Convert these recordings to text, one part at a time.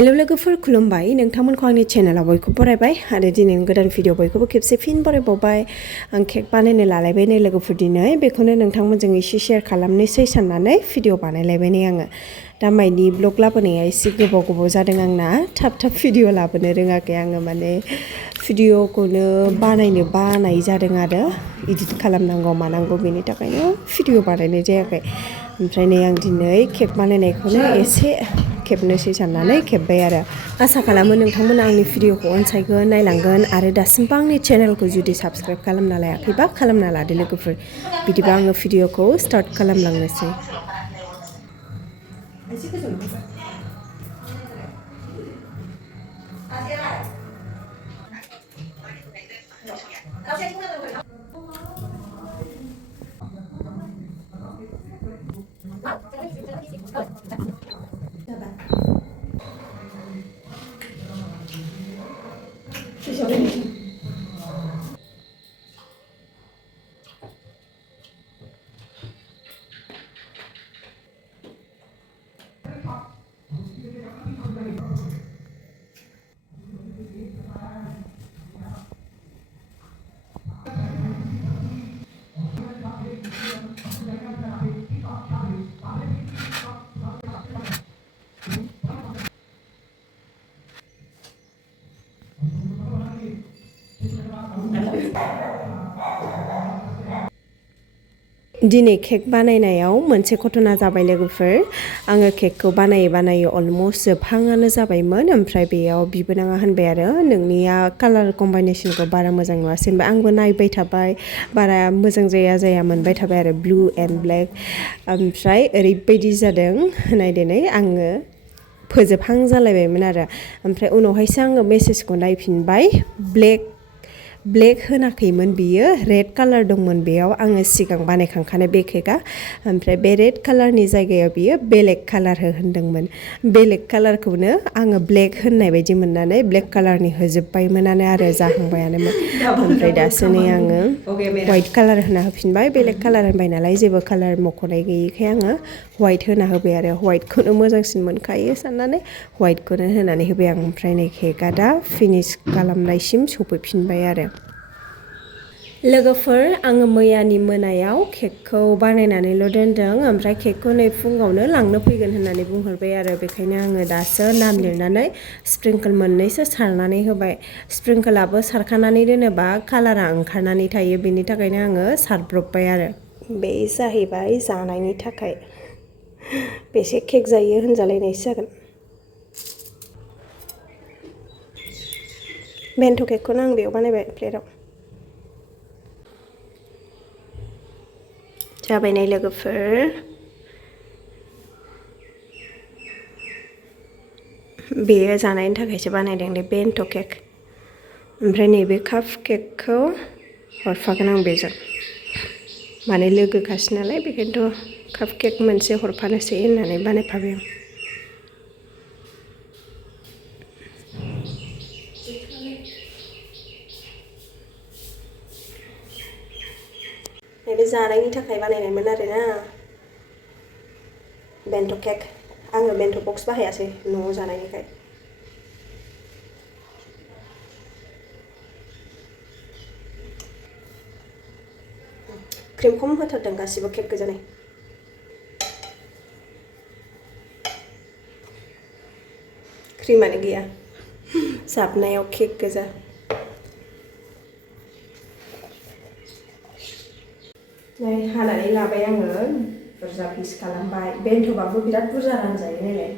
hello लोगोफोर खुलुमबाय नोंथांमोनखौ आंनि चेनेलाव बयखौबो बरायबाय आरो दिनै गोदान भिडिअ बयखौबो खेबसे फिन बरायबावबाय आं केक बानायनो लालायबाय नै लोगोफोर दिनै बेखौनो नोंथांमोनजों एसे शेयार खालामनोसै साननानै भिडिअ बानायलायबाय नै आङो दा माइनि ब्लग लाबोनाया एसे गोबाव जादों आंना थाब भिडिअ लाबोनो रोङाखै आङो माने भिडिअखौनो बानायनो बानाय जादों आरो एडिट खालामनांगौ मानांगौ बेनि थाखायनो भिडिअ बानायनाय जायाखै ओमफ्राय नै आं दिनै केक बानायनायखौनो एसे खेबनोसै साननानै खेब्बाय आरो आसा खालामो नोंथांमोना आंनि भिडिअखौ अनसायगोन नायलांगोन आरो दासिमबो आंनि चेनेलखौ जुदि साबस्क्राइब खालामना लायाखैबा खालामना लादो लोगोफोर बिदिबा आङो भिडिअखौ स्टार्ट खालामलांनोसै दिनै केक बानायनायाव मोनसे घटना जाबाय लोगोफोर आङो केकखौ बानायै अलमस्ट जोबहाङानो जाबायमोन ओमफ्राय बेयाव बिबोनाङा होनबाय आरो नोंनिया कालार कम्बिनेसनखौ बारा मोजां नुवासै होनबा आंबो नायबाय थाबाय बारा मोजां जाया मोनबाय थाबाय आरो ब्लु एन्ड ब्लेक ओमफ्राय ओरैबायदि जादों नायदो नै आङो फोजोबहां जालायबायमोन आरो ओमफ्राय उनावहायसो आङो मेसेजखौ नायफिनबाय ब्लेक होनाखैमोन बियो रेड कालार दंमोन बेयाव आङो सिगां बानायखांखानाय बे केकआ ओमफ्राय बे रेड कालारनि जायगायाव बियो बेलेग कालार होनदोंमोन बेलेग कालारखौनो आङो ब्लेक होननाय बायदि मोननानै ब्लेक कालारनि होजोब्बायमोनानो आरो जाहांबायानोमोन ओमफ्राय दासो नै आङो वाइट कालार होना होफिनबाय बेलेग कालार होनबाय नालाय जेबो कालार मख'नाय गैयिखाय आङो वाइट होना होबाय आरो वाइटखौनो मोजांसिन मोनखायो साननानै वाइटखौनो होनानै होबाय आं ओमफ्राय नै केकआ दा फिनिश खालामनायसिम सफैफिनबाय आरो लोगोफोर आङो मैयानि मोनायाव केकखौ बानायनानैल' दोनदों ओमफ्राय केकखौ नै फुङावनो लांनो फैगोन होननानै बुंहरबाय आरो बेखायनो आङो दासो नाम लिरनानै स्प्रिंकल मोननैसो सारनानै होबाय स्प्रिंकलाबो सारखानानै दोनोबा कालारा ओंखारनानै थायो बेनि थाखायनो आङो सारब्रबबाय आरो बे जाहैबाय जानायनि थाखाय बेसे केक जायो होनजालायनायसो जागोन बेन्थ' केकखौनो आं बेयाव बानायबाय प्लेटाव जाबाय नै लोगोफोर बेयो जानायनि थाखायसो बानायदों दे बेन्थ' केक ओमफ्राय नैबे काप केकखौ हरफागोन आं बेजों माने लोगोखासै नालाय बेखायनोथ' काप केक मोनसे हरफानोसै होननानै बानायफाबाय आं बे जानायनि थाखाय बानायनायमोन आरोना बेन्थ' केक आङो बेन्थ' बक्स बाहायासै न'आव जानायनिखाय क्रिम खम होथारदों गासिबो केक गोजानाय क्रिमानो गैया जाबनायाव केक गोजा नै हानानै लाबाय आङो बुरजा पिस खालामबाय बेन्थ'बाबो बिराद बुरजा रानजायो नालाय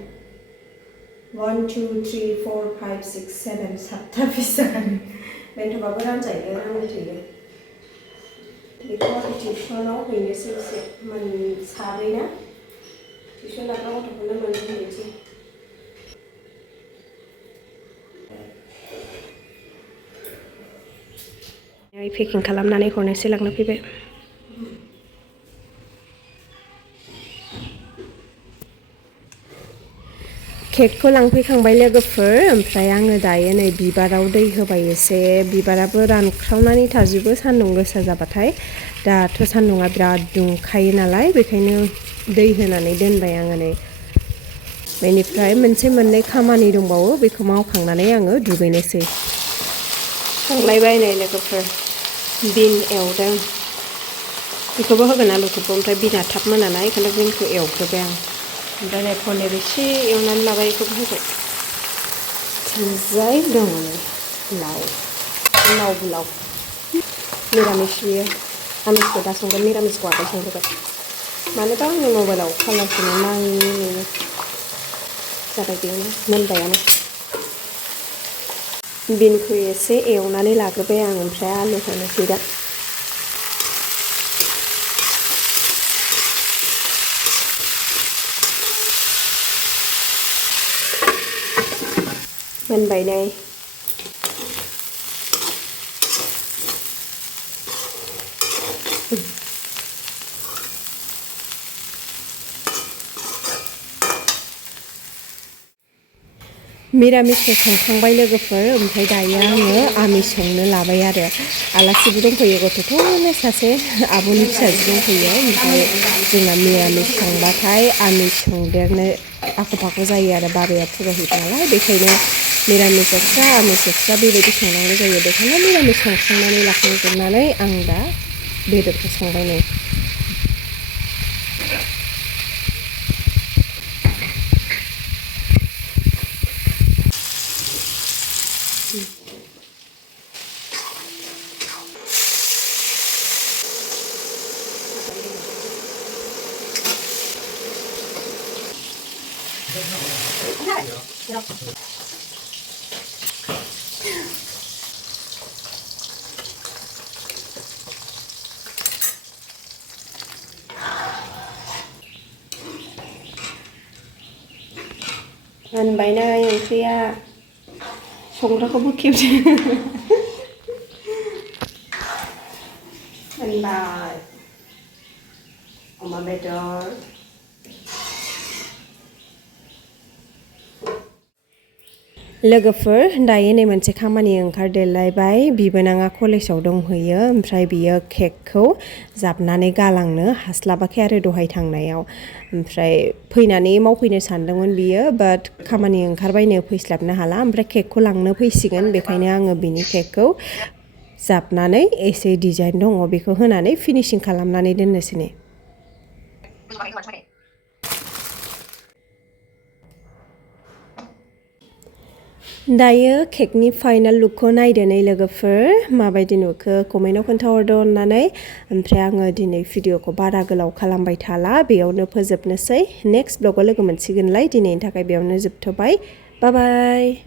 1 2 3 4 5 6 7 7 पिस जागोन बेन्थ'बाबो रानजायो राननो थोयो बेखौ आरो टिउसनाव हैनोसै एसे साब्रैना टिउसन लाग्रा गथ'खौनो मोनहोनोसै पेकिं खालामनानै हरनोसै लांनो फैबाय केकखौ लांफैखांबाय लोगोफोर ओमफ्राय आङो दायो नै बिबाराव दै होबाय एसे बिबाराबो रानख्रावनानै थाजोबो सान्दुं गोसा जाबाथाय दाथ' सान्दुङा बिराद दुंखायो नालाय बेखायनो दै होनानै दोनबाय आङो नै बेनिफ्राय मोनसे मोननै खामानि दंबावो बेखौ मावखांनानै आङो दुगैनोसै थांलायबाय नै लोगोफोर बिन एवदों बेखौबो होगोन आलुखौबो ओमफ्राय बिना थाब मोनाना बेखायनो बिनखौ एवग्रोबाय आं ओमफ्राय नै पनिर एसे एवनानै लाबाय बेखौबो होबाय थिंजाय दङ लाव बुलाव निरामिस बियो आमिसखौ दा संगोन निरामिसखौ आगोल संग्रोबाय मानोबा आंनि मबाइलाव कालारखौनो नाङो जाबाय बेयावनो मोनबायानो बिनखौ एसे एवनानै लाग्रोबाय आं ओमफ्राय आलु होनोसै दा मोनबाय नै मिरामिसखौ संखांबाय लोगोफोर ओमफ्राय दायो आङो आमिस संनो लाबाय आरो आलासिबो दंफैयो गथ'खौनो सासे आब'नि फिसाजो दंफैयो ओमफ्राय जोंना मिरामिस संबाथाय आमिस संदेरनो आख' फाख' जायो आरो बाबाया पुर'हित नालाय बेखायनो मिरामिस एक्सट्रा आमिस एक्सट्रा बेबायदि संनांगौ जायो बेखायनो मिरामिस संखांनानै लाखांजोबनानै आं दा बेदरखौ संबाय नै मोनबाय नै ओंख्रिया संग्राखौबो खेबसे मोनबाय अमा बेदर लोगोफोर दायो नै मोनसे खामानि ओंखारदेरलायबाय बिबोनाङा कलेजाव दंहैयो ओमफ्राय बियो केकखौ जाबनानै गालांनो हास्लाबाखै आरो दहाय थांनायाव ओमफ्राय फैनानै मावफैनो सानदोंमोन बियो बाट खामानि ओंखारबायनो फैस्लाबनो हाला ओमफ्राय केकखौ लांनो फैसिगोन बेखायनो आङो बिनि केकखौ जाबनानै एसे डिजाइन दङ बेखौ होनानै फिनिशिं खालामनानै दोननोसै ने दायो केकनि फाइनाल लुकखौ नायदो नै लोगोफोर माबायदि नुखो कमेन्टआव खोन्थाहरदो अननानै ओमफ्राय आङो दिनै भिडिअखौ बारा गोलाव खालामबाय थाला बेयावनो फोजोबनोसै नेक्स्ट ब्लगाव लोगो मोनसिगोनलाय दिनैनि थाखाय बेयावनो जोबथ'बाय बाय बाय